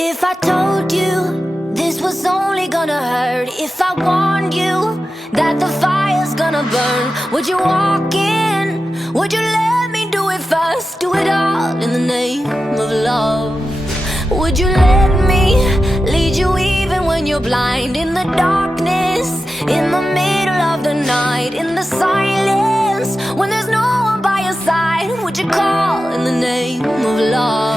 If I told you this was only gonna hurt, if I warned you that the fire's gonna burn, would you walk in? Would you let me do it first? Do it all in the name of love. Would you let me lead you even when you're blind? In the darkness, in the middle of the night, in the silence, when there's no one by your side, would you call in the name of love?